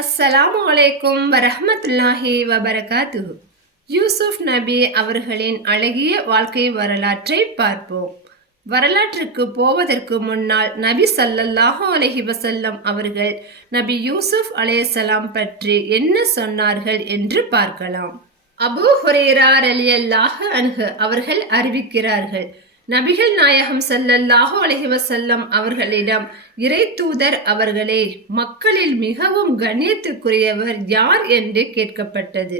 அஸ்ஸலாமு அலைக்கும் வரஹ்மத்துல்லாஹி வபரகாத்துஹு. யூசுப் நபி அவர்களின் அழகிய வாழ்க்கை வரலாற்றை பார்ப்போம். வரலாற்றுக்கு போவதற்கு முன்னால் நபி ஸல்லல்லாஹு அலைஹி வஸல்லம் அவர்கள் நபி யூசுப் அலைஹிஸ்ஸலாம் பற்றி என்ன சொன்னார்கள் என்று பார்க்கலாம். அபூ ஹுரைரா ரலியல்லாஹு அன்ஹு அவர்கள் அறிவிக்கிறார்கள், நபிகள் நாயகம் ஸல்லல்லாஹு அலைஹி வஸல்லம் அவர்களிடம், இறை தூதர் அவர்களே, மக்களில் மிகவும் கண்ணியத்துக்குரியவர் யார் என்று கேட்கப்பட்டது.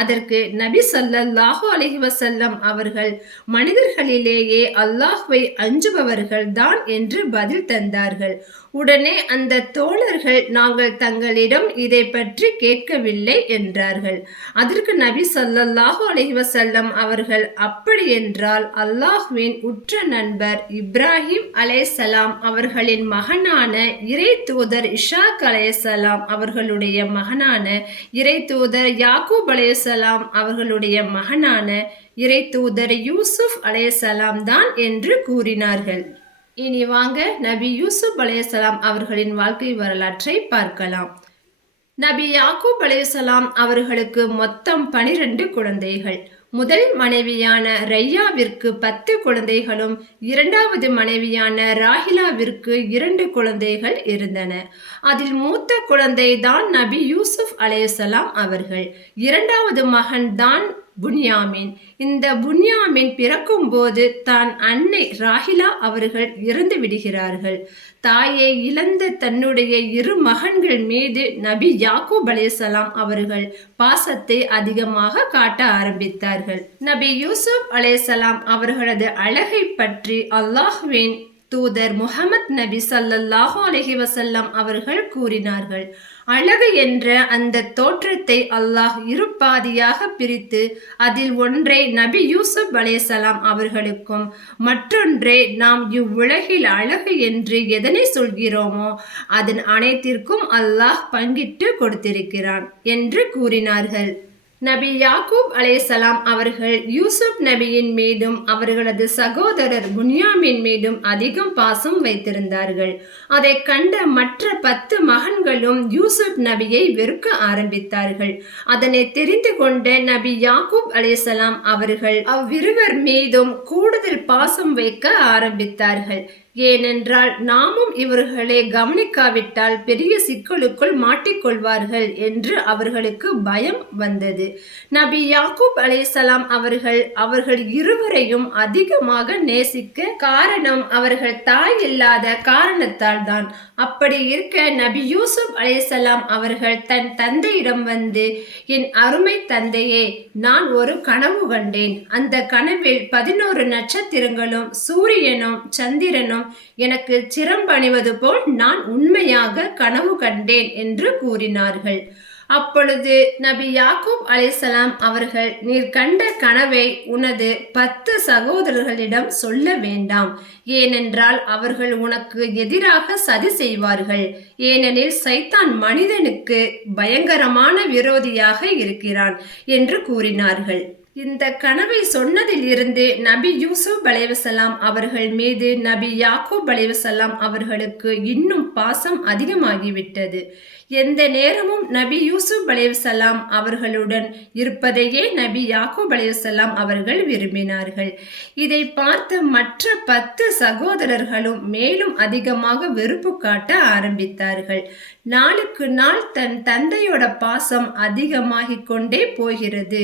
அதற்கு நபி ஸல்லல்லாஹு அலைஹி வஸல்லம் அவர்கள், மனிதர்களிலேயே அல்லாஹ்வை அஞ்சுபவர்கள் தான் என்று பதில் தந்தார்கள். உடனே அந்த தோழர்கள், நாங்கள் தங்களிடம் இதை பற்றி கேட்கவில்லை என்றார்கள். அதற்கு நபி ஸல்லல்லாஹு அலைஹி வஸல்லம் அவர்கள், அப்படி என்றால் அல்லாஹ்வின் உற்ற நண்பர் இப்ராஹிம் அலைஹிஸ்ஸலாம் அவர்களின் மகனான இறை தூதர் இஷாக் அலைஹிஸ்ஸலாம் அவர்களுடைய மகனான இறை தூதர் யாக்கூப் அலைஹிஸ்ஸலாம் அவர்களுடைய மகனான இறை தூதர் யூசுப் அலைஹிஸ்ஸலாம் தான் என்று கூறினார்கள். இனி வாங்க நபி யூசுப் அலைஹிஸ்ஸலாம் அவர்களின் வாழ்க்கை வரலாற்றை பார்க்கலாம். நபி யாக்கூப் அலைஹிஸ்ஸலாம் அவர்களுக்கு மொத்தம் 12 குழந்தைகள். முதல் மனைவியான ரையாவிற்கு 10 குழந்தைகளும் இரண்டாவது மனைவியான ராஹிலாவிற்கு 2 குழந்தைகள் இருந்தன. அதில் மூத்த குழந்தை தான் நபி யூசுப் அலைஹிஸ்ஸலாம் அவர்கள். இரண்டாவது மகன் தான் புன்யாமின். இந்த புன்யாமின் பிறக்கும் போது தான் அன்னை ராஹிலா அவர்கள் இறந்து விடுகிறார்கள். தாயை இழந்த தன்னுடைய 2 மகன்கள் மீது நபி யாக்கூப் அலைஹிஸ்ஸலாம் அவர்கள் பாசத்தை அதிகமாக காட்ட ஆரம்பித்தார்கள். நபி யூசுப் அலைஹிஸ்ஸலாம் அவர்களது அழகை பற்றி அல்லாஹ்வின் தூதர் முஹம்மத் நபி ஸல்லல்லாஹு அலைஹி வஸல்லம் அவர்கள் கூறினார்கள், அழகு என்ற அந்த தோற்றத்தை அல்லாஹ் 2 பாதியாக பிரித்து அதில் ஒன்றை நபி யூசுப் அலைஹிஸ்ஸலாம் அவர்களுக்கும் மற்றொன்றை நாம் இவ்வுலகில் அழகு என்று எதனை சொல்கிறோமோ அதன் அனைத்திற்கும் அல்லாஹ் பங்கிட்டு கொடுத்திருக்கிறான் என்று கூறினார்கள். நபி யாக்கூப் அலைஹிஸ்ஸலாம் அவர்கள் யூசுப் நபியின் மீதும் அவர்களது சகோதரர் புன்யாமின் மீதும் அதிகம் பாசம் வைத்திருந்தார்கள். அதை கண்ட மற்ற 10 மகன்களும் யூசுப் நபியை வெறுக்க ஆரம்பித்தார்கள். அதனை தெரிந்து கொண்ட நபி யாக்கூப் அலைஹிஸ்ஸலாம் அவர்கள் அவ்விருவர் மீதும் கூடுதல் பாசம் வைக்க ஆரம்பித்தார்கள். ஏனென்றால் நாமும் இவர்களை கவனிக்காவிட்டால் பெரிய சிக்கலுக்குள் மாட்டிக்கொள்வார்கள் என்று அவர்களுக்கு பயம் வந்தது. நபி யாக்கூப் அலைஹிஸ்ஸலாம் அவர்கள் இருவரையும் அதிகமாக நேசிக்க காரணம் அவர்கள் தாய் இல்லாத காரணத்தால் தான். அப்படி இருக்க நபி யூசுப் அலைஹிஸ்ஸலாம் அவர்கள் தன் தந்தையிடம் வந்து, என் அருமை தந்தையே, நான் ஒரு கனவு கண்டேன். அந்த கனவில் 11 நட்சத்திரங்களும் சூரியனும் சந்திரனும் எனக்கு சிரம்பணிவது போல் நான் உண்மையாக கனவு கண்டேன் என்று கூறினார்கள். அப்பொழுது நபி யாக்கூப் அலைஹிஸ்ஸலாம் அவர்கள், நீர் கண்ட கனவை உனது 10 சகோதரர்களிடம் சொல்ல வேண்டாம். ஏனென்றால் அவர்கள் உனக்கு எதிராக சதி செய்வார்கள். ஏனெனில் சைத்தான் மனிதனுக்கு பயங்கரமான விரோதியாக இருக்கிறான் என்று கூறினார்கள். இந்த கனவை சொன்னதில் இருந்து நபி யூசுப் அலைஹிஸ்ஸலாம் அவர்கள் மீது நபி யாக்கூப் அலைஹிஸ்ஸலாம் அவர்களுக்கு இன்னும் பாசம் அதிகமாகிவிட்டது. எந்த நேரமும் நபி யூசுப் அலைஹிஸ்ஸலாம் அவர்களுடன் இருப்பதையே நபி யாக்கூப் அலைஹிஸ்ஸலாம் அவர்கள் விரும்பினார்கள். இதை பார்த்த மற்ற 10 சகோதரர்களும் மேலும் அதிகமாக வெறுப்பு காட்ட ஆரம்பித்தார்கள். நாளுக்கு நாள் தன் தந்தையோட பாசம் அதிகமாகிக் கொண்டே போகிறது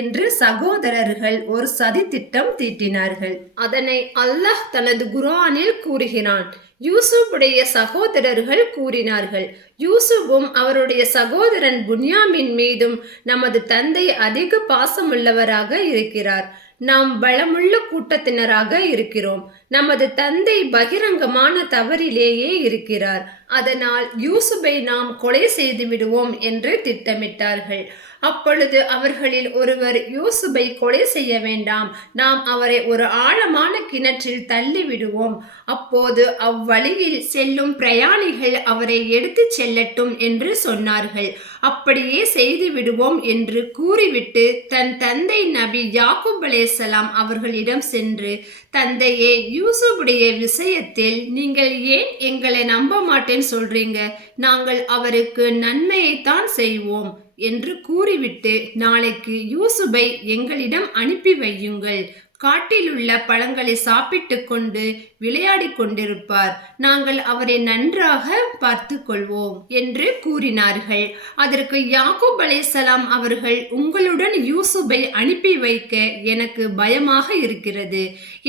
என்று சகோதரர்கள் ஒரு சதி திட்டம் தீட்டினார்கள். அதனை அல்லாஹ் தனது குர்ஆனில் கூறுகிறான். யூசுப்புடைய சகோதரர்கள் கூறினார்கள், யூசுப்பும் அவருடைய சகோதரன் புன்யாமின் மீதும் நமது தந்தை அதிக பாசமுள்ளவராக இருக்கிறார். நாம் பலமுள்ள கூட்டத்தினராக இருக்கிறோம். நமது தந்தை பகிரங்கமான தவறிலேயே இருக்கிறார். அதனால் யூசுப்பை நாம் கொலை செய்து விடுவோம் என்று திட்டமிட்டார்கள். அப்பொழுது அவர்களில் ஒருவர், யூசுப்பை கொலை செய்ய வேண்டாம், நாம் அவரை ஒரு ஆழமான கிணற்றில் தள்ளி விடுவோம். அப்போது அவ்வழியில் செல்லும் பிரயாணிகள் அவரை எடுத்து செல்லட்டும் என்று சொன்னார்கள். அப்படியே செய்து விடுவோம் என்று கூறிவிட்டு தன் தந்தை நபி யாக்கூப் அலைஹிஸ்ஸலாம் அவர்களிடம் சென்று தந்தையே, யூசுஃபுடைய விஷயத்தில் நீங்கள் ஏன் எங்களை நம்ப மாட்டேன்னு சொல்றீங்க? நாங்கள் அவருக்கு நன்மையைத்தான் செய்வோம் என்று கூறிவிட்டு, நாளைக்கு யூசுஃபை எங்களிடம் அனுப்பி வையுங்கள். காட்டிலுள்ள பழங்களை சாப்பிட்டுக் கொண்டு விளையாடிக் கொண்டிருப்பார். நாங்கள் அவரை நன்றாக பார்த்து கொள்வோம் என்று கூறினார்கள். அதற்கு யாக்கூப் அலைஹிஸ்ஸலாம் அவர்கள், உங்களுடன் யூசுஃபை அனுப்பி வைக்க எனக்கு பயமாக இருக்கிறது.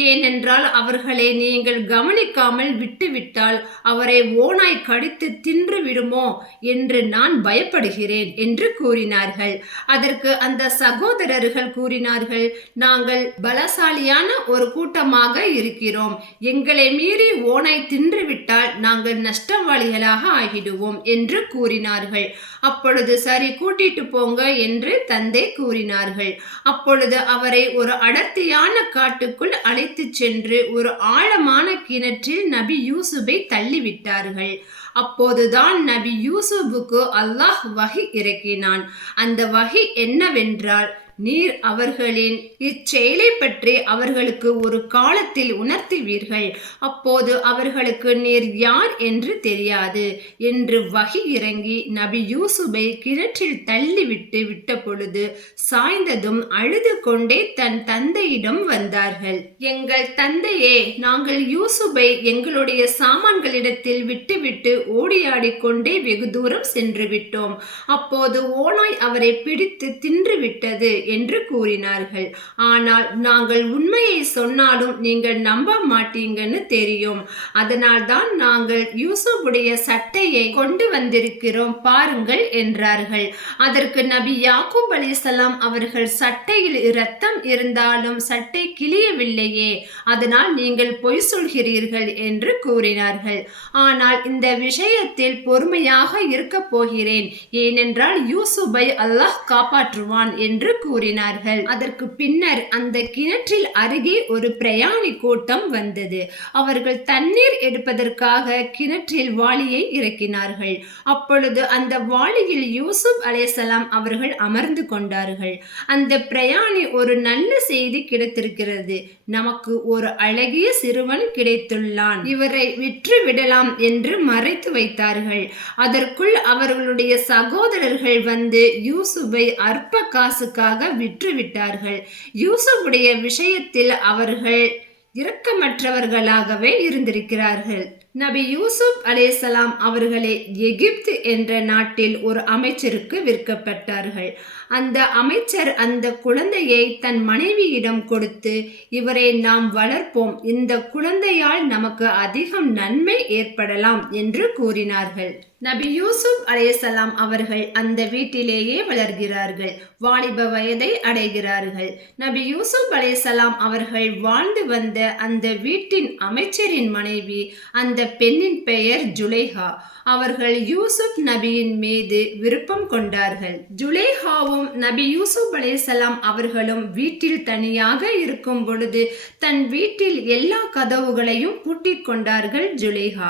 ஏனென்றால் அவர்களை நீங்கள் கவனிக்காமல் விட்டுவிட்டால் அவரை ஓநாய் கடித்து தின்று விடுமோ என்று நான் பயப்படுகிறேன் என்று கூறினார்கள். அதற்கு அந்த சகோதரர்கள் கூறினார்கள், நாங்கள் பலசாலியான ஒரு கூட்டமாக இருக்கிறோம். எங்களை மீறி ஓநாய் தின்றுவிட்டால் நாங்கள் நஷ்டவாளிகளாக ஆகிடுவோம் என்று கூறினார்கள். அப்பொழுது சரி, கூட்டிட்டு போங்க என்று தந்தை கூறினார்கள். அப்பொழுது அவரை ஒரு அடர்த்தியான காட்டுக்குள் அழைத்து சென்று ஒரு ஆழமான கிணற்றில் நபி யூசுஃபை தள்ளிவிட்டார்கள். அப்போதுதான் நபி யூசுஃபுக்கு அல்லாஹ் வஹி இறக்கினான். அந்த வஹி என்னவென்றால், நீர் அவர்களின் இச்செயலை பற்றி அவர்களுக்கு ஒரு காலத்தில் உணர்த்துவீர்கள். அப்போது அவர்களுக்கு நீர் யார் என்று தெரியாது என்று வஹி இறங்கி நபி யூசுஃபை கிணற்றில் தள்ளிவிட்டு விட்ட பொழுது சாய்ந்ததும் அழுது கொண்டே தன் தந்தையிடம் வந்தார்கள். எங்கள் தந்தையே, நாங்கள் யூசுஃபை எங்களுடைய சாமான்களிடத்தில் விட்டுவிட்டு ஓடியாடிக்கொண்டே வெகு தூரம் சென்று விட்டோம். அப்போது ஓநாய் அவரை பிடித்து தின்றுவிட்டது என்று கூறினார்கள். ஆனால் நாங்கள் உண்மையை சொன்னாலும் நீங்கள் நம்ப மாட்டீங்கன்னு தெரியும். அதனால் தான் நாங்கள் யூசுஃபுடைய சட்டையை கொண்டு வந்திருக்கிறோம் பாருங்கள் என்றார்கள். அதற்கு நபி யாக்கூப் அலைஹிஸ்ஸலாம் அவர்கள், சட்டையில் இரத்தம் இருந்தாலும் சட்டை கிழியவில்லையே, அதனால் நீங்கள் பொய் சொல்கிறீர்கள் என்று கூறினார்கள். ஆனால் இந்த விஷயத்தில் பொறுமையாக இருக்க போகிறேன், ஏனென்றால் யூசுஃபை அல்லாஹ் காப்பாற்றுவான் என்று கூறினார்கள். அதற்கு பின்னர் அந்த கிணற்றில் அருகே ஒரு பிரயாணி கூட்டம் வந்தது. அவர்கள் தண்ணீர் எடுப்பதற்காக கிணற்றில் வாளியை இறக்கினார்கள். அப்பொழுது அந்த வாளியில் யூசுப் அலைஹிஸ்ஸலாம் அவர்கள் அமர்ந்து கொண்டார்கள். அந்த பிரயாணி, ஒரு நல்ல செய்தி கிடைத்திருக்கிறது, நமக்கு ஒரு அழகிய சிறுவன் கிடைத்துள்ளான், இவரை விற்று விடலாம் என்று மறைத்து வைத்தார்கள். அதற்குள் அவர்களுடைய சகோதரர்கள் வந்து யூசுஃபை அற்ப காசுக்காக விற்றுவிட்டார்கள். யூசுஃபுடைய விஷயத்தில் அவர்கள் இரக்கமற்றவர்களாகவே இருந்திருக்கிறார்கள். நபி யூசுப் அலைஹிஸ்ஸலாம் அவர்களே எகிப்து என்ற நாட்டில் ஒரு அமைச்சருக்கு விற்கப்பட்டார்கள். அந்த அமைச்சர் அந்த குழந்தையை தன் மனைவியிடம் கொடுத்து, இவரை நாம் வளர்ப்போம், இந்த குழந்தையால் நமக்கு அதிகம் நன்மை ஏற்படலாம் என்று கூறினார்கள். நபி யூசுப் அலைஹிஸ்ஸலாம் அவர்கள் அந்த வீட்டிலேயே வளர்கிறார்கள். வாலிப வயதை அடைகிறார்கள். நபி யூசுப் அலைஹிஸ்ஸலாம் அவர்கள் வாழ்ந்து வந்த அந்த வீட்டின் அமைச்சரின் மனைவி, அந்த பெண்ணின் பெயர் ஜுலைஹா. அவர்கள் யூசுப் நபியின் மீது விருப்பம் கொண்டார்கள். ஜுலைஹாவும் நபி யூசுப் அலைஹிஸ்ஸலாம் அவர்களும் வீட்டில் தனியாக இருக்கும் பொழுது தன் வீட்டில் எல்லா கதவுகளையும் பூட்டிக் கொண்டார்கள். ஜுலைஹா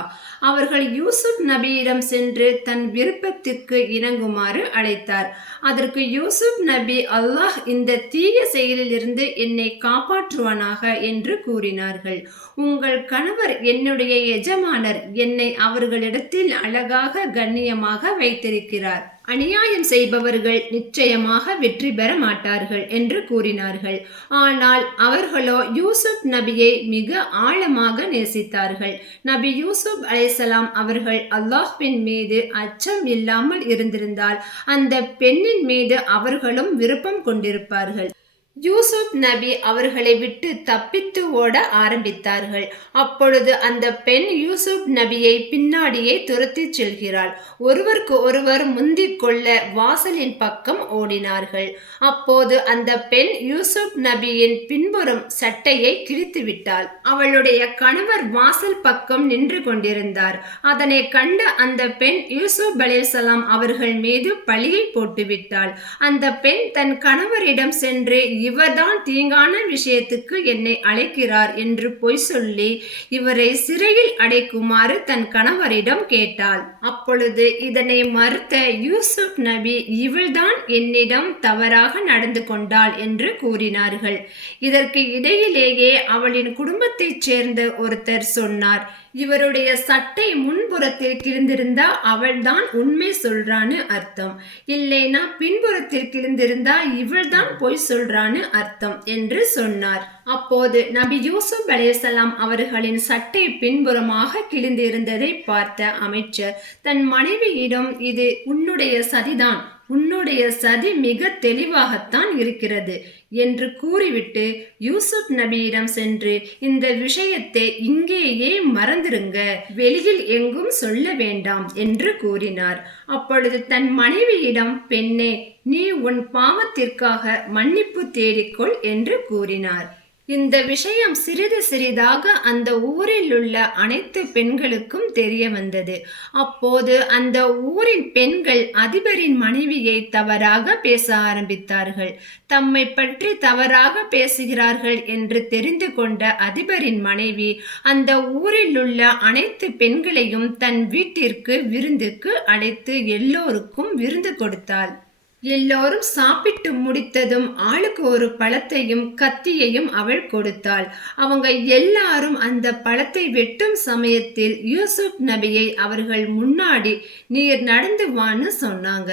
அவர்கள் யூசுப் நபியிடம் சென்று தன் விருப்பத்திற்கு இணங்குமாறு அழைத்தார். அதற்கு யூசுப் நபி, அல்லாஹ் இந்த தீய செயலில் இருந்து என்னை காப்பாற்றுவானாக என்று கூறினார்கள். உங்கள் கணவர் என்னுடைய எஜமானர், என்னை அவர்களிடத்தில் அழகாக கண்ணியமாக வைத்திருக்கிறார். அநியாயம் செய்பவர்கள் நிச்சயமாக வெற்றி பெற மாட்டார்கள் என்று கூறினார்கள். ஆனால் அவர்களோ யூசுப் நபியை மிக ஆழமாக நேசித்தார்கள். நபி யூசுப் அலைஹிஸ்ஸலாம் அவர்கள் அல்லாஹ்வின் மீது அச்சம் இல்லாமல் இருந்திருந்தால் அந்த பெண்ணின் மீது அவர்களும் விருப்பம் கொண்டிருப்பார்கள். யூசுப் நபி அவர்களை விட்டு தப்பித்து ஓட ஆரம்பித்தார்கள். அப்பொழுது அந்த பெண் யூசுப் நபியை பின்னாடியே துரத்தி செல்கிறாள். ஒருவருக்கு ஒருவர் முந்திக் கொள்ள வாசலின் பக்கம் ஓடினார்கள். அப்போது அந்த பெண் யூசுப் நபியின் பின்புறம் சட்டையை கிழித்து விட்டாள். அவளுடைய கணவர் வாசல் பக்கம் நின்று கொண்டிருந்தார். அதனை கண்ட அந்த பெண் யூசுப் அலைஹிஸ்ஸலாம் அவர்கள் மீது பழியை போட்டுவிட்டாள். அந்த பெண் தன் கணவரிடம் சென்று, இவர்தான் தீங்கான விஷயத்துக்கு என்னை அழைக்கிறார் என்று பொய் சொல்லி இவரை சிறையில் அடைக்குமாறு தன் கணவரிடம் கேட்டாள். அப்பொழுது இதனை மறுத்த யூசுப் நபி, இவள்தான் என்னிடம் தவறாக நடந்து கொண்டாள் என்று கூறினார்கள். இதற்கு இடையிலேயே அவளின் குடும்பத்தைச் சேர்ந்த ஒருத்தர் சொன்னார், இவருடைய சட்டை முன்புறத்தில் கிழிந்திருந்தா அவள்தான் உண்மை சொல்றான்னு அர்த்தம், இல்லைனா பின்புறத்தில் கிழிந்திருந்தா இவள்தான் பொய் சொல்றான்னு அர்த்தம் என்று சொன்னார். அப்போது நபி யூசுப் அலைஹிஸ்ஸலாம் அவர்களின் சட்டை பின்புறமாக கிழிந்திருந்ததை பார்த்த அமைச்சர் தன் மனைவியிடம், இது உன்னுடைய சதிதான், உன்னுடைய சதி மிக தெளிவாகத்தான் இருக்கிறது என்று கூறிவிட்டு யூசுப் நபியிடம் சென்று, இந்த விஷயத்தை இங்கேயே மறந்துருங்க, வெளியில் எங்கும் சொல்ல வேண்டாம் என்று கூறினார். அப்பொழுது தன் மனைவியிடம், பெண்ணே, நீ உன் பாவத்திற்காக மன்னிப்பு தேடிக்கொள் என்று கூறினார். இந்த விஷயம் சிறிது சிறிதாக அந்த ஊரில் உள்ள அனைத்து பெண்களுக்கும் தெரிய வந்தது. அப்போது அந்த ஊரின் பெண்கள் அதிபரின் மனைவியை தவறாக பேச ஆரம்பித்தார்கள். தம்மை பற்றி தவறாக பேசுகிறார்கள் என்று தெரிந்து கொண்ட அதிபரின் மனைவி அந்த ஊரில் உள்ள அனைத்து பெண்களையும் தன் வீட்டிற்கு விருந்துக்கு அழைத்து எல்லோருக்கும் விருந்து கொடுத்தாள். எல்லோரும் சாப்பிட்டு முடித்ததும் ஆளுக்கு ஒரு பழத்தையும் கத்தியையும் அவள் கொடுத்தாள். அவங்க எல்லாரும் அந்த பழத்தை வெட்டும் சமயத்தில் யூசுப் நபியை அவர்கள் முன்னாடி நீர் நடந்து வான்னு சொன்னாங்க.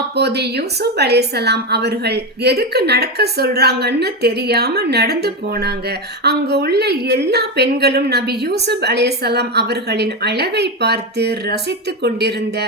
அப்போது யூசுப் அலைஹிஸ்ஸலாம் அவர்கள் எதுக்கு நடக்க சொல்றாங்கன்னு தெரியாம நடந்து போனாங்க. அங்கு உள்ள எல்லா பெண்களும் நபி யூசுப் அலைஹிஸ்ஸலாம் அவர்களின் அழகை பார்த்து ரசித்து கொண்டிருந்த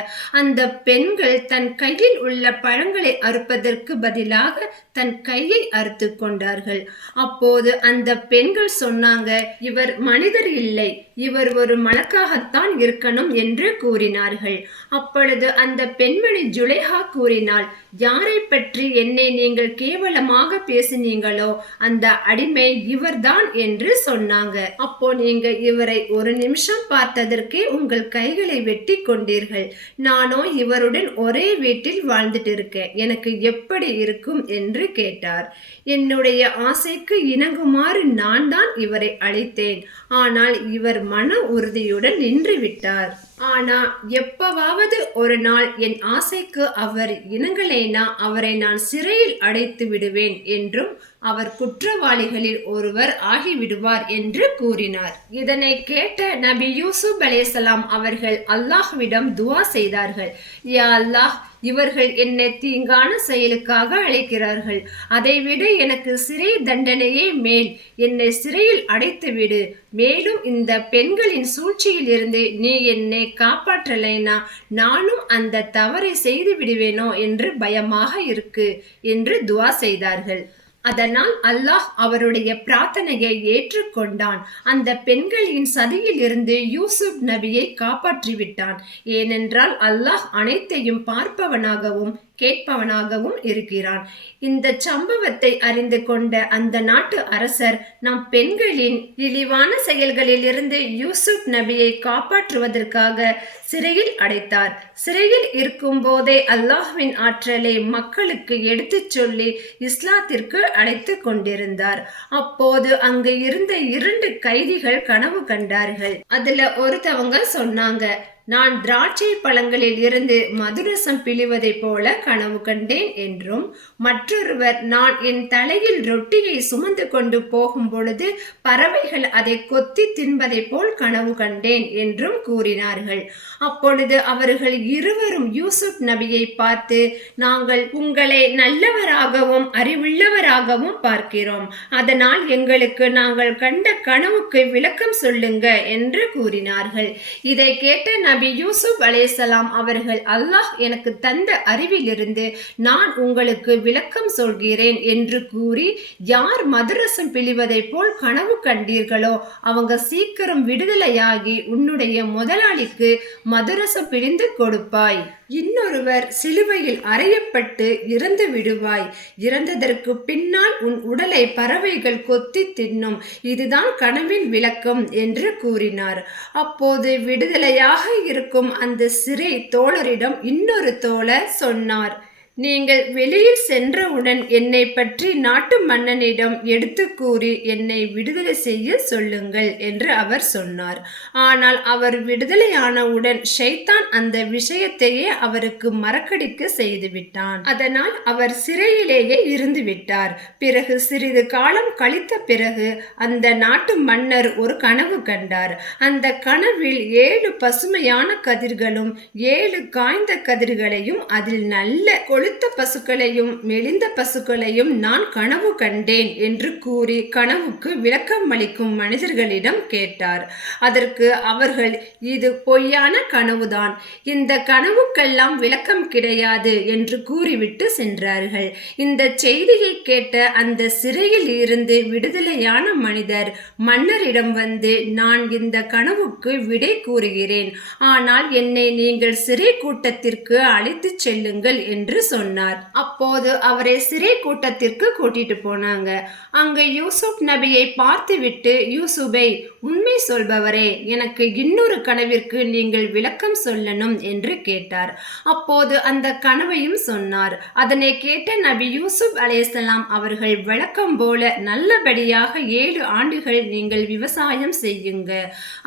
அந்த பெண்கள் தன் கையில் உள்ள பழங்கள் அறுப்பதற்கு பதிலாக தன் கையை அறுத்து கொண்டார்கள். அப்போது அந்த பெண்கள் சொன்னாங்க, இவர் மனிதர் இல்லை, இவர் ஒரு மலக்காகத்தான் இருக்கணும் என்று கூறினார்கள். அப்பொழுது அந்த பெண்மணி ஜுலைஹா கூறினாள், யாரை பற்றி என்னை நீங்கள் கேவலமாக பேசினீங்களோ அந்த அடிமை இவர்தான் என்று சொன்னாங்க. அப்போ நீங்க இவரை ஒரு நிமிஷம் பார்த்ததற்கே உங்கள் கைகளை வெட்டி கொண்டீர்கள். நானோ இவருடன் ஒரே வீட்டில் வாழ்ந்துட்டு இருக்கேன், எனக்கு எப்படி இருக்கும் என்று கேட்டார். என்னுடைய ஆசைக்கு இணங்குமாறு நான் தான் இவரை அழைத்தேன், ஆனால் இவர் மன உறுதியுடன் நின்று விட்டார். ஆனா எப்பவாவது ஒரு நாள் என் ஆசைக்கு அவர் இணங்கலேனா அவரை நான் சிறையில் அடைத்து விடுவேன் என்றும் அவர் குற்றவாளிகளில் ஒருவர் ஆகிவிடுவார் என்று கூறினார். இதனை கேட்ட நபி யூசுப் அலைஹிஸ்ஸலாம் அவர்கள் அல்லாஹ்விடம் துஆ செய்தார்கள். யா அல்லாஹ், இவர்கள் என்னை தீங்கான செயலுக்காக அழைக்கிறார்கள், அதைவிட எனக்கு சிறை தண்டனையே மேல், என்னை சிறையில் அடைத்து விடு. மேலும் இந்த பெண்களின் சூழ்ச்சியில் இருந்து நீ என்னை காப்பாற்றலைனா நானும் அந்த தவறை செய்து விடுவேனோ என்று பயமாக இருக்கு என்று துஆ செய்தார்கள். அதனால் அல்லாஹ் அவருடைய பிரார்த்தனையை ஏற்றுக்கொண்டான். அந்த பெண்களின் சதியில் இருந்து யூசுப் நபியை காப்பாற்றிவிட்டான். ஏனென்றால் அல்லாஹ் அனைத்தையும் பார்ப்பவனாகவும் கேட்பவனாகவும் இருக்கிறான். இந்த சம்பவத்தை அறிந்து கொண்ட அந்த நாட்டு அரசர் நம் பெண்களின் இழிவான செயல்களில் இருந்து யூசுப் நபியை காப்பாற்றுவதற்காக சிறையில் அடைத்தார். சிறையில் இருக்கும் போதே அல்லாஹ்வின் ஆற்றலை மக்களுக்கு எடுத்துச் சொல்லி இஸ்லாத்திற்கு அழைத்து கொண்டிருந்தார். அப்போது அங்கு இருந்த 2 கைதிகள் கனவு கண்டார்கள். அதுல ஒருத்தவங்க சொன்னாங்க, நான் திராட்சை பழங்களில் இருந்து மதுரசம் பிழிவதை போல கனவு கண்டேன் என்றும், மற்றொருவர், நான் என் தலையில் ரொட்டியை சுமந்து கொண்டு போகும் பொழுது பறவைகள் அதை கொத்தி தின்பதை போல் கனவு கண்டேன் என்றும் கூறினார்கள். அப்பொழுது அவர்கள் இருவரும் யூசுப் நபியை பார்த்து, நாங்கள் உங்களை நல்லவராகவும் அறிவுள்ளவராகவும் பார்க்கிறோம், அதனால் எங்களுக்கு நாங்கள் கண்ட கனவுக்கு விளக்கம் சொல்லுங்க என்று கூறினார்கள். இதை கேட்ட நபி யூசுப் அலைஹிஸ்ஸலாம் அவர்கள், அல்லாஹ் எனக்கு தந்த அறிவிலிருந்து நான் உங்களுக்கு விளக்கம் சொல்கிறேன் என்று கூறி, யார் மதுரசம் பிழிவதை போல் கனவு கண்டீர்களோ அவங்க சீக்கிரம் விடுதலையாகி உன்னுடைய முதலாளிக்கு மதுரசம் பிழிந்து கொடுப்பாய். இன்னொருவர் சிலுவையில் அறையப்பட்டு இறந்து விடுவாய். இறந்ததற்கு பின்னால் உன் உடலை பறவைகள் கொத்தி தின்னும். இதுதான் கனவின் விளக்கம் என்று கூறினார். அப்போது விடுதலையாக இருக்கும் அந்த சிறை தோழரிடம் இன்னொரு தோழர் சொன்னார், நீங்கள் வெளியில் சென்றவுடன் என்னை பற்றி நாட்டு மன்னனிடம் எடுத்து கூறி என்னை விடுதலை செய்ய சொல்லுங்கள் என்று அவர் சொன்னார். ஆனால் அவர் விடுதலையானவுடன் ஷைத்தான் அந்த விஷயத்தையே அவருக்கு மறக்கடிக்க செய்துவிட்டான். அதனால் அவர் சிறையிலேயே இருந்து விட்டார். பிறகு சிறிது காலம் கழித்த பிறகு அந்த நாட்டு மன்னர் ஒரு கனவு கண்டார். அந்த கனவில் 7 பசுமையான கதிர்களும் 7 காய்ந்த கதிர்களையும் அதில் நல்ல கொழுத்த பசுக்களையும் மெலிந்த பசுக்களையும் நான் கனவு கண்டேன் என்று கூறி கனவுக்கு விளக்கம் அளிக்கும் மனிதர்களிடம் கேட்டார். அதற்கு அவர்கள், இது பொய்யான கனவுதான், இந்த கனவுக்கெல்லாம் விளக்கம் கிடையாது என்று கூறிவிட்டு சென்றார்கள். இந்த செய்தியை கேட்ட அந்த சிறையில் இருந்து விடுதலையான மனிதர் மன்னரிடம் வந்து, நான் இந்த கனவுக்கு விடை கூறுகிறேன், ஆனால் என்னை நீங்கள் சிறை கூட்டத்திற்கு அழைத்துச் செல்லுங்கள் என்று சொன்னார். அப்போது அவரை சிறை கூட்டத்திற்கு கூட்டிட்டு போனாங்க. அங்க யூசுப் நபியை பார்த்துவிட்டு, யூசுபை, உண்மை சொல்பவரே, எனக்கு இன்னொரு கனவிற்கு நீங்கள் விளக்கம் சொல்லணும் என்று கேட்டார். அப்போது அந்த கனவையும் சொன்னார். அதனை கேட்ட நபி யூசுப் அலைஹிஸ்ஸலாம் அவர்கள், வழக்கம் போல நல்லபடியாக 7 ஆண்டுகள் நீங்கள் விவசாயம் செய்யுங்க.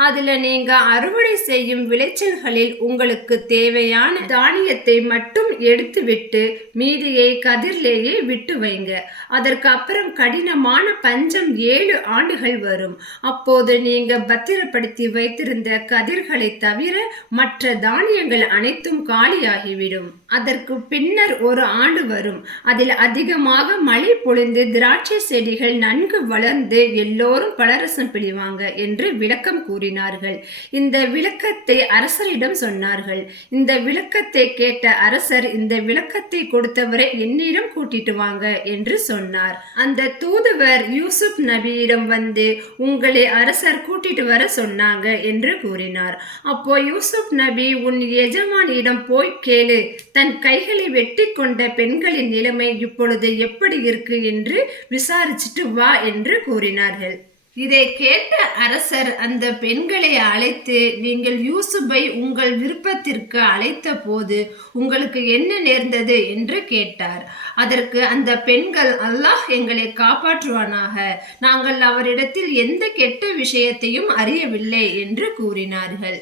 அதுல நீங்க அறுவடை செய்யும் விளைச்சல்களில் உங்களுக்கு தேவையான தானியத்தை மட்டும் எடுத்துவிட்டு மீதியை கதிரிலேயே விட்டு வைங்க. அதற்கு அப்புறம் கடினமான பஞ்சம் 7 ஆண்டுகள் வரும். அப்போது நீங்க பத்திரப்படுத்தி வைத்திருந்த கதிர்களை தவிர மற்ற தானியங்கள் அனைத்தும் காலியாகிவிடும். அதற்கு பின்னர் ஒரு ஆண்டு வரும். அதில் அதிகமாக மழை பொழிந்து திராட்சை செடிகள் நன்கு வளர்ந்து எல்லோரும் பலரசம் பிழிவாங்க என்று விளக்கம் கூறினார்கள். இந்த விளக்கத்தை அரசரிடம் சொன்னார்கள். இந்த விளக்கத்தை கேட்ட அரசர், இந்த விளக்கத்தை கொடுத்தவரை என்னிடம் கூட்டிட்டு வாங்க என்று சொன்னார். அந்த தூதுவர் யூசுப் நபியிடம் வந்து, உங்களை அரசர் கூட்டிட்டு வர சொன்னாங்க என்று கூறினார். அப்போ யூசுப் நபி, உன் எஜமானியிடம் போய் கேளு, தன் கைகளை வெட்டி கொண்ட பெண்களின் நிலைமை இப்பொழுது எப்படி இருக்கு என்று விசாரிச்சுட்டு வா என்று கூறினார்கள். இதை கேட்ட அரசர் அந்த பெண்களை அழைத்து, நீங்கள் யூசுப்பை உங்கள் விருப்பத்திற்கு அழைத்த போது உங்களுக்கு என்ன நேர்ந்தது என்று கேட்டார். அதற்கு அந்த பெண்கள், அல்லாஹ் எங்களை காப்பாற்றுவானாக, நாங்கள் அவரிடத்தில் எந்த கெட்ட விஷயத்தையும் அறியவில்லை என்று கூறினார்கள்.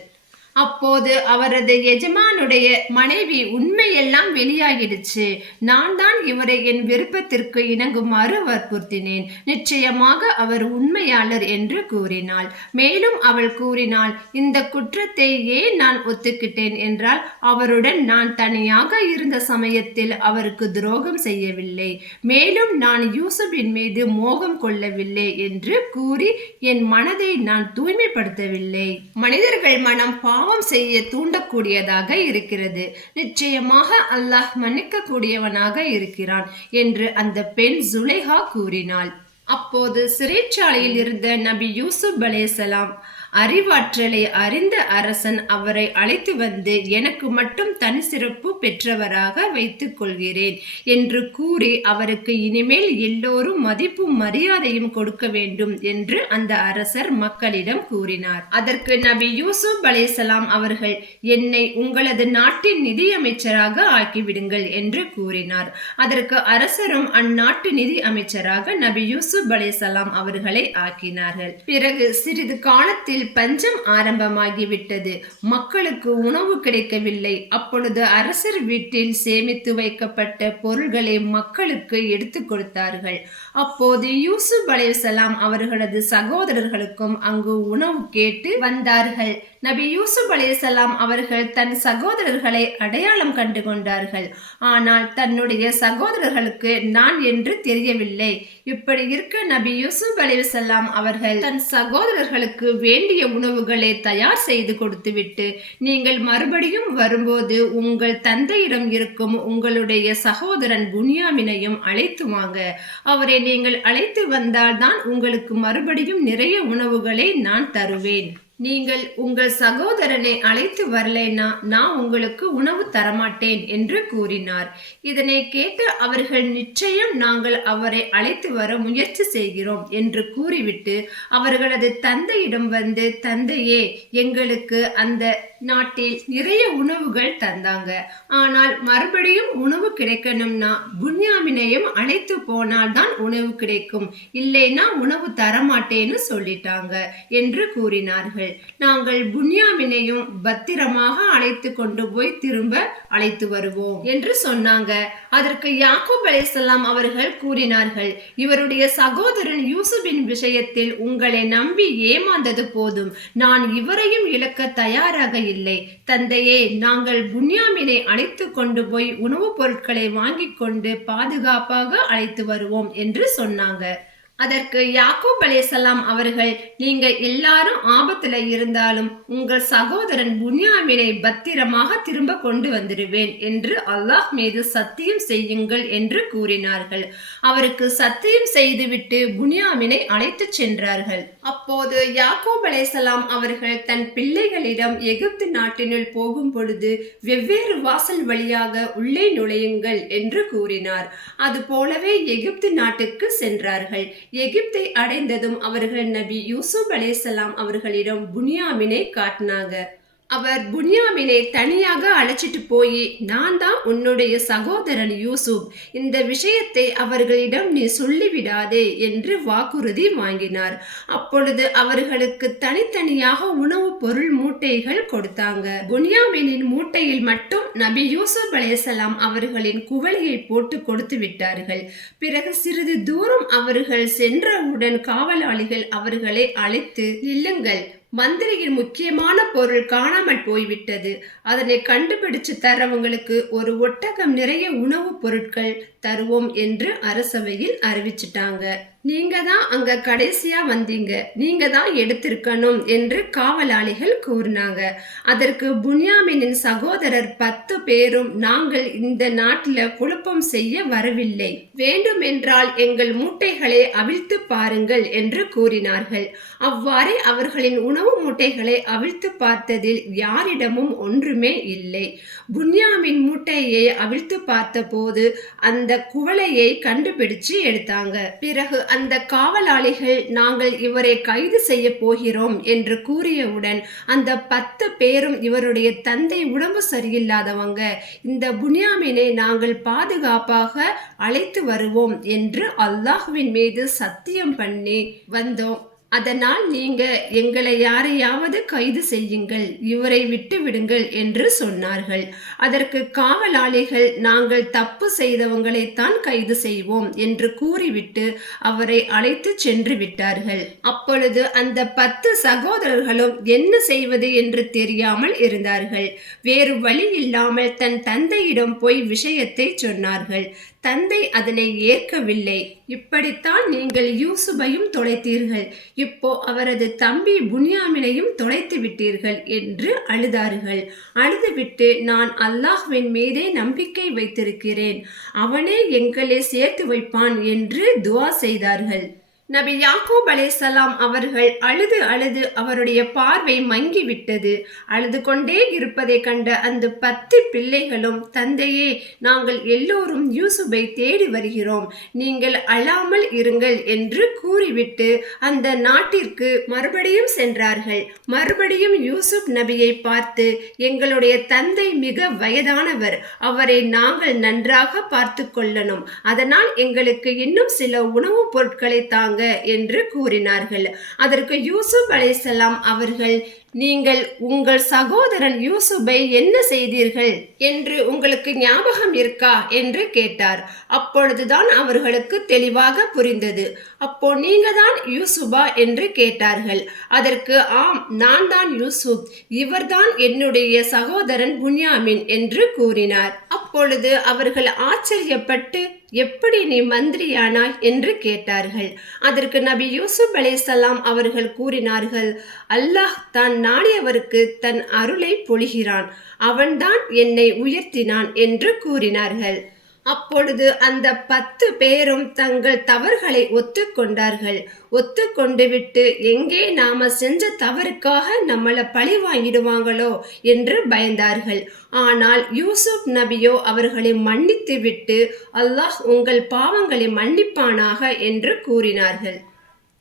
அப்போது அவரது எஜமானுடைய மனைவி, உண்மையெல்லாம் வெளியாகிடுச்சு, நான் தான் இவரை என் விருப்பத்திற்கு இணங்குமாறு வற்புறுத்தினேன், நிச்சயமாக அவர் உண்மையாளர் என்று கூறினாள். மேலும் அவள் கூறினாள், இந்த குற்றத்தை ஏன் நான் ஒத்துக்கிட்டேன் என்றால், அவருடன் நான் தனியாக இருந்த சமயத்தில் அவருக்கு துரோகம் செய்யவில்லை, மேலும் நான் யூசுப்பின் மீது மோகம் கொள்ளவில்லை என்று கூறி என் மனதை நான் தூய்மைப்படுத்தவில்லை. மனிதர்கள் மனம் பாவம் செய்ய தூண்டக்கூடியதாக இருக்கிறது, நிச்சயமாக அல்லாஹ் மன்னிக்க கூடியவனாக இருக்கிறான் என்று அந்த பெண் ஜுலைஹா கூறினாள். அப்போது சிறைச்சாலையில் இருந்த நபி யூசுப் அலைஹிஸ்ஸலாம் அறிவாற்றலை அறிந்த அரசன் அவரை அழைத்து வந்து, எனக்கு மட்டும் தனி சிறப்பு பெற்றவராக வைத்துக் கொள்கிறேன் என்று கூறி அவருக்கு இனிமேல் எல்லோரும் மதிப்பும் மரியாதையும் கொடுக்க வேண்டும் என்று அந்த அரசர் மக்களிடம் கூறினார். அதற்கு நபி யூசுப் அலைஹிஸ்ஸலாம் அவர்கள், என்னை உங்களது நாட்டின் நிதியமைச்சராக ஆக்கிவிடுங்கள் என்று கூறினார். அதற்கு அரசரும் அந்நாட்டு நிதி அமைச்சராக நபி யூசுப் அலைஹிஸ்ஸலாம் அவர்களை ஆக்கினார்கள். பிறகு சிறிது காலத்தில் பஞ்சம் ஆரம்பமாகிவிட்டது. மக்களுக்கு உணவு கிடைக்கவில்லை. அப்பொழுது அரசர் வீட்டில் சேமித்து வைக்கப்பட்ட பொருள்களை மக்களுக்கு எடுத்து கொடுத்தார்கள். அப்போது யூசுப் அலைஹிஸ்ஸலாம் அவர்களது சகோதரர்களுக்கும் அங்கு உணவு கேட்டு வந்தார்கள். நபி யூசுப் அலைஹிஸ்ஸலாம் அவர்கள் தன் சகோதரர்களை அடையாளம் கண்டு கொண்டார்கள். ஆனால் தன்னுடைய சகோதரர்களுக்கு நான் என்று தெரியவில்லை. இப்படி இருக்க நபி யூசுப் அலைஹிஸ்ஸலாம் அவர்கள் தன் சகோதரர்களுக்கு வேண்டிய உணவுகளை தயார் செய்து கொடுத்துவிட்டு, நீங்கள் மறுபடியும் வரும்போது உங்கள் தந்தையிடம் இருக்கும் உங்களுடைய சகோதரன் புன்யாமினையும் அழைத்து வாங்க. அவரை நீங்கள் அழைத்து வந்தால்தான் உங்களுக்கு மறுபடியும் நிறைய உணவுகளை நான் தருவேன். நீங்கள் உங்கள் சகோதரனை அழைத்து வரலைன்னா நான் உங்களுக்கு உணவு தரமாட்டேன் என்று கூறினார். இதனை கேட்டு அவர்கள், நிச்சயம் நாங்கள் அவரை அழைத்து வர முயற்சி செய்கிறோம் என்று கூறிவிட்டு அவர்களது தந்தையிடம் வந்து, தந்தையே, எங்களுக்கு அந்த நாட்டில் நிறைய உணவுகள் தந்தாங்க. ஆனால் மறுபடியும் உணவு கிடைக்கணும்னா புன்யாமினையும் அழைத்து போனால் தான் உணவு கிடைக்கும், இல்லைன்னா உணவு தரமாட்டேன்னு சொல்லிட்டாங்க என்று கூறினார்கள். நாங்கள் புன்யாமினையும் பத்திரமாக அழைத்து கொண்டு போய் திரும்ப அழைத்து வருவோம் என்று சொன்னாங்க. அதற்கு யாக்கூப் அலைஹிஸ்ஸலாம் அவர்கள் கூறினார்கள், இவருடைய சகோதரன் யூசுபின் விஷயத்தில் உங்களை நம்பி ஏமாந்தது போதும். நான் இவரையும் இழக்க தயாராக இல்லை. தந்தையே, நாங்கள் புன்யாமினை அழைத்து கொண்டு போய் உணவுப் பொருட்களை வாங்கிக் கொண்டு பாதுகாப்பாக அழைத்து வருவோம் என்று சொன்னாங்க. அதற்கு யாக்கூப் அலைஹிஸ்ஸலாம் அவர்கள், நீங்க எல்லாரும் ஆபத்துல இருந்தாலும் உங்கள் சகோதரன் புன்யாமினை பத்திரமாக திரும்ப கொண்டு வந்துடுவேன் என்று அல்லாஹ் மீது சத்தியம் செய்யுங்கள் என்று கூறினார்கள். அவருக்கு சத்தியம் செய்துவிட்டு புன்யாமினை அழைத்து சென்றார்கள். அப்போது யாக்கூப் அலைஹிஸ்ஸலாம் அவர்கள் தன் பிள்ளைகளிடம் எகிப்து நாட்டினுள் போகும் பொழுது வெவ்வேறு வாசல் வழியாக உள்ளே நுழையுங்கள் என்று கூறினார். அது போலவே எகிப்து நாட்டுக்கு சென்றார்கள். எகிப்தை அடைந்ததும் அவர்கள் நபி யூசுப் அலைஹிஸ்ஸலாம் அவர்களிடம் புன்யாமினை காட்டினாங்க. அவர் புன்யாமினை தனியாக அழைச்சிட்டு போய், நான் தான் உன்னுடைய சகோதரன் யூசுப், இந்த விஷயத்தை அவர்களிடம் நீ சொல்லிவிடாதே என்று வாக்குறுதி வாங்கினார். அப்பொழுது அவர்களுக்கு தனித்தனியாக உணவுப் பொருள் மூட்டைகள் கொடுத்தாங்க. புன்யாமினின் மூட்டையில் மட்டும் நபி யூசுப் அலைஹிஸ்ஸலாம் அவர்களின் குவளையை போட்டு கொடுத்து விட்டார்கள். பிறகு சிறிது தூரம் அவர்கள் சென்றவுடன் காவலாளிகள் அவர்களை அழைத்து, நில்லுங்கள், மந்திரியின் முக்கியமான பொருள் காணாமல் போய்விட்டது. அதனை கண்டுபிடிச்சு தரவங்களுக்கு ஒரு ஒட்டகம் நிறைய உணவுப் பொருட்கள் தருவோம் என்று அரசவையில் அறிவிச்சிட்டாங்க. நீங்க தான் அங்க கடைசியா வந்தீங்க, நீங்க தான் எடுத்திருக்கணும் என்று காவலாளிகள் கூறினாங்க. அதற்கு புன்யாமினின் சகோதரர் 10 பேரும், நாங்கள் இந்த நாட்டில குழப்பம் செய்ய வரவில்லை, வேண்டுமென்றால் எங்கள் மூட்டைகளை அவிழ்த்து பாருங்கள் என்று கூறினார்கள். அவ்வாறே அவர்களின் உணவு மூட்டைகளை அவிழ்த்து பார்த்ததில் யாரிடமும் ஒன்றுமே இல்லை. புன்யாமின் மூட்டையை அவிழ்த்து பார்த்த போது அந்த குவளையை கண்டுபிடிச்சு எடுத்தாங்க. பிறகு அந்த காவலாளிகள், நாங்கள் இவரை கைது செய்ய போகிறோம் என்று கூறியவுடன் அந்த 10 பேரும், இவருடைய தந்தை உடம்பு சரியில்லாதவங்க, இந்த புன்யாமினை நாங்கள் பாதுகாப்பாக அழைத்து வருவோம் என்று அல்லாஹ்வின் மீது சத்தியம் பண்ணி வந்தோம். அதனால் நீங்க எங்களை யாரையாவது கைது செய்யுங்கள், இவரை விட்டு விடுங்கள் என்று சொன்னார்கள். அதற்கு காவலாளிகள், நாங்கள் தப்பு செய்தவங்களைத்தான் கைது செய்வோம் என்று கூறிவிட்டு அவரை அழைத்து சென்று விட்டார்கள். அப்பொழுது அந்த 10 சகோதரர்களும் என்ன செய்வது என்று தெரியாமல் இருந்தார்கள். வேறு வழி இல்லாமல் தன் தந்தையிடம் போய் விஷயத்தை சொன்னார்கள். தந்தை அதனை ஏற்கவில்லை. இப்படித்தான் நீங்கள் யூசுபையும் தொலைத்தீர்கள், இப்போ அவரது தம்பி புன்யாமினையும் தொலைத்து விட்டீர்கள் என்று அழுதார்கள். அழுதுவிட்டு, நான் அல்லாஹ்வின் மீதே நம்பிக்கை வைத்திருக்கிறேன், அவனே எங்களை சேர்த்து வைப்பான் என்று துஆ செய்தார்கள். நபி யாக்கூப் அலைஹிஸ்ஸலாம் அவர்கள் அழுது அழுது அவருடைய பார்வை மங்கிவிட்டது. அழுது கொண்டே இருப்பதை கண்ட அந்த 10 பிள்ளைகளும், தந்தையே, நாங்கள் எல்லோரும் யூசுபை தேடி வருகிறோம், நீங்கள் அழாமல் இருங்கள் என்று கூறிவிட்டு அந்த நாட்டிற்கு மறுபடியும் சென்றார்கள். மறுபடியும் யூசுப் நபியை பார்த்து, எங்களுடைய தந்தை மிக வயதானவர், அவரை நாங்கள் நன்றாக பார்த்து கொள்ளணும், அதனால் எங்களுக்கு இன்னும் சில உணவுப் பொருட்களை தாங்க என்று கூறினார்கள். அதற்கு யூசுப் அலைஹிஸ்ஸலாம் அவர்கள், நீங்கள் உங்கள் சகோதரன் யூசுபை என்ன செய்தீர்கள் என்று உங்களுக்கு ஞாபகம் இருக்கா என்று கேட்டார். அப்பொழுதுதான் அவர்களுக்கு தெளிவாக புரிந்தது. அப்போ நீங்க தான் யூசுபா என்று கேட்டார்கள். அதற்கு, ஆம், நான் தான் யூசுப், இவர்தான் என்னுடைய சகோதரன் புன்யாமின் என்று கூறினார். அப்பொழுது அவர்கள் ஆச்சரியப்பட்டு, எப்படி நீ மந்திரியானாய் என்று கேட்டார்கள். அதற்கு நபி யூசுப் அலைஹிஸ்ஸலாம் அவர்கள் கூறினார்கள், அல்லாஹ் தான் நாடியவருக்கு தன் அருளை பொழிகிறான், அவன்தான் என்னை உயர்த்தினான் என்று கூறினார்கள். அப்பொழுது அந்த 10 பேரும் தங்கள் தவறுகளை ஒத்துக்கொண்டார்கள். ஒத்துக்கொண்டு விட்டு, எங்கே நாம செஞ்ச தவறுக்காக நம்மளை பழி வாங்கிடுவாங்களோ என்று பயந்தார்கள். ஆனால் யூசுப் நபியோ அவர்களை மன்னித்து விட்டு, அல்லாஹ் உங்கள் பாவங்களை மன்னிப்பானாக என்று கூறினார்கள்.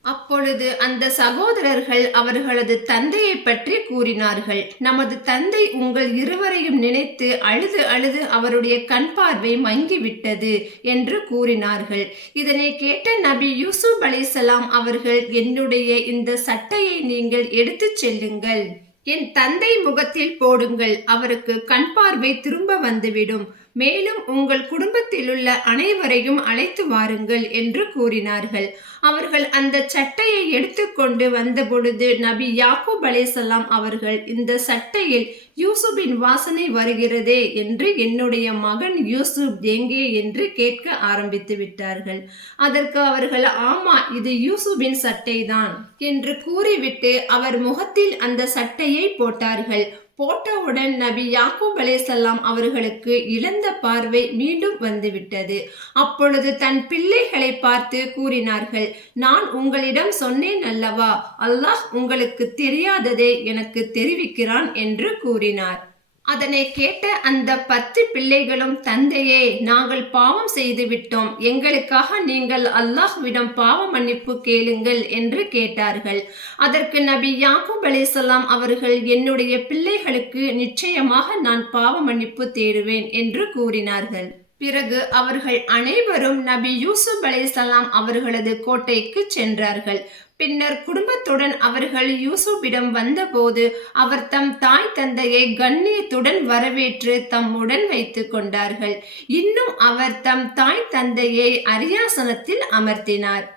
அப்பொழுது அந்த சகோதரர்கள் அவர்களது தந்தையை பற்றி கூறினார்கள். நமது தந்தை உங்கள் இருவரையும் நினைத்து அழுது அழுது அவருடைய கண் பார்வை மங்கிவிட்டது என்று கூறினார்கள். இதனை கேட்ட நபி யூசுப் அலைஹிஸ்ஸலாம் அவர்கள், என்னுடைய இந்த சட்டையை நீங்கள் எடுத்துச் செல்லுங்கள், என் தந்தை முகத்தில் போடுங்கள், அவருக்கு கண் பார்வை திரும்ப வந்துவிடும், மேலும் உங்கள் குடும்பத்திலுள்ள அனைவரையும் அழைத்து வாருங்கள் என்று கூறினார்கள். அவர்கள் அந்த சட்டையை எடுத்துக்கொண்டு வந்தபொழுது நபி யாக்கூப் அலைஹிஸ்ஸலாம் அவர்கள், இந்த சட்டையில் யூசுப்பின் வாசனை வருகிறதே என்று என்னுடைய மகன் யூசுப் எங்கே என்று கேட்க ஆரம்பித்து விட்டார்கள். அதற்கு அவர்கள், ஆமா, இது யூசுப்பின் சட்டைதான் என்று கூறிவிட்டு அவர் முகத்தில் அந்த சட்டையை போட்டார்கள். போட்டவுடன் நபி யாக்கூப் அலைஹிஸ்ஸலாம் அவர்களுக்கு இழந்த பார்வை மீண்டும் வந்துவிட்டது. அப்பொழுது தன் பிள்ளைகளை பார்த்து கூறினார்கள், நான் உங்களிடம் சொன்னேன் அல்லவா, அல்லாஹ் உங்களுக்கு தெரியாததை எனக்கு தெரிவிக்கிறான் என்று கூறினார். அதனை கேட்ட அந்த 10 பிள்ளைகளும், தந்தையே, நாங்கள் பாவம் செய்து விட்டோம், எங்களுக்காக நீங்கள் அல்லாஹ்விடம் பாவ மன்னிப்பு கேளுங்கள் என்று கேட்டார்கள். அதற்கு நபி யாக்கூப் அலைஹிஸ்ஸலாம் அவர்கள், என்னுடைய பிள்ளைகளுக்கு நிச்சயமாக நான் பாவ மன்னிப்பு தேடுவேன் என்று கூறினார்கள். பிறகு அவர்கள் அனைவரும் நபி யூசுப் அலைஹிஸ்ஸலாம் அவர்களது கோட்டைக்கு சென்றார்கள். பின்னர் குடும்பத்துடன் அவர்கள் யூசுப்பிடம் வந்தபோது அவர் தம் தாய் தந்தையை கண்ணியத்துடன் வரவேற்று தம்முடன் வைத்துக் கொண்டார்கள். இன்னும் அவர் தம் தாய் தந்தையை அரியாசனத்தில் அமர்த்தினார்.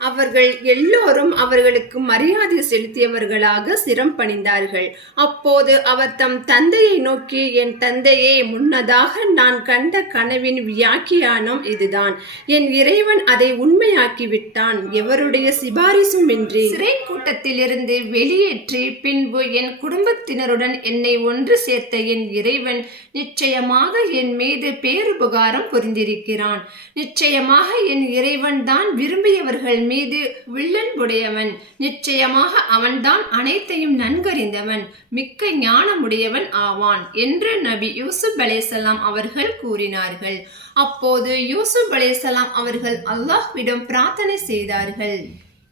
அவர்கள் எல்லோரும் அவர்களுக்கு மரியாதை செலுத்தியவர்களாக சிரம் பணிந்தார்கள். அப்போது அவர் தம் தந்தையை நோக்கி, என் தந்தையே, முன்னதாக நான் கண்ட கனவின் வியாக்கியானம் இதுதான். என் இறைவன் அதை உண்மையாக்கிவிட்டான். எவருடைய சிபாரிசுமின்றி சிறை கூட்டத்திலிருந்து வெளியேற்றி பின்பு என் குடும்பத்தினருடன் என்னை ஒன்று சேர்த்த என் இறைவன் நிச்சயமாக என் மீது பேருபகாரம் புரிந்திருக்கிறான். நிச்சயமாக என் இறைவன் தான் விரும்பியவர்கள் மீது வில்லன்புடையவன். நிச்சயமாக அவன்தான் அனைத்தையும் நன்கறிந்தவன், மிக்க ஞானமுடையவன் ஆவான் என்று நபி யூசுப் அலைஹிஸ்ஸலாம் அவர்கள் கூறினார்கள். அப்போது யூசுப் அலைஹிஸ்ஸலாம் அவர்கள் அல்லாஹ்விடம் பிரார்த்தனை செய்தார்கள்.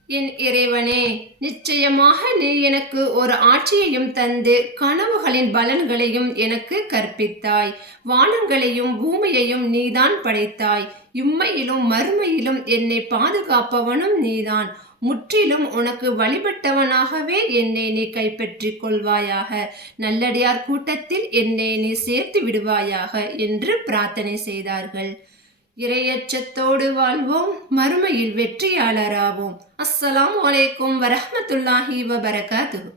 என் இறைவனே, நிச்சயமாக நீ எனக்கு ஒரு ஆட்சியையும் தந்து கனவுகளின் பலன்களையும் எனக்கு கற்பித்தாய். வானங்களையும் பூமியையும் நீதான் படைத்தாய். இம்மையிலும் மறுமையிலும் என்னை பாதுகாப்பவனும் நீதான். முற்றிலும் உனக்கு வழிபட்டவனாகவே என்னை நீ கைப்பற்றிக் கொள்வாயாக. நல்லடியார் கூட்டத்தில் என்னை நீ சேர்த்து விடுவாயாக என்று பிரார்த்தனை செய்தார்கள். இறையச்சத்தோடு வாழ்வோம், மறுமையில் வெற்றியாளராவோம். அஸ்ஸலாமு அலைக்கும் வரஹ்மத்துல்லாஹி வபரகாத்துஹு.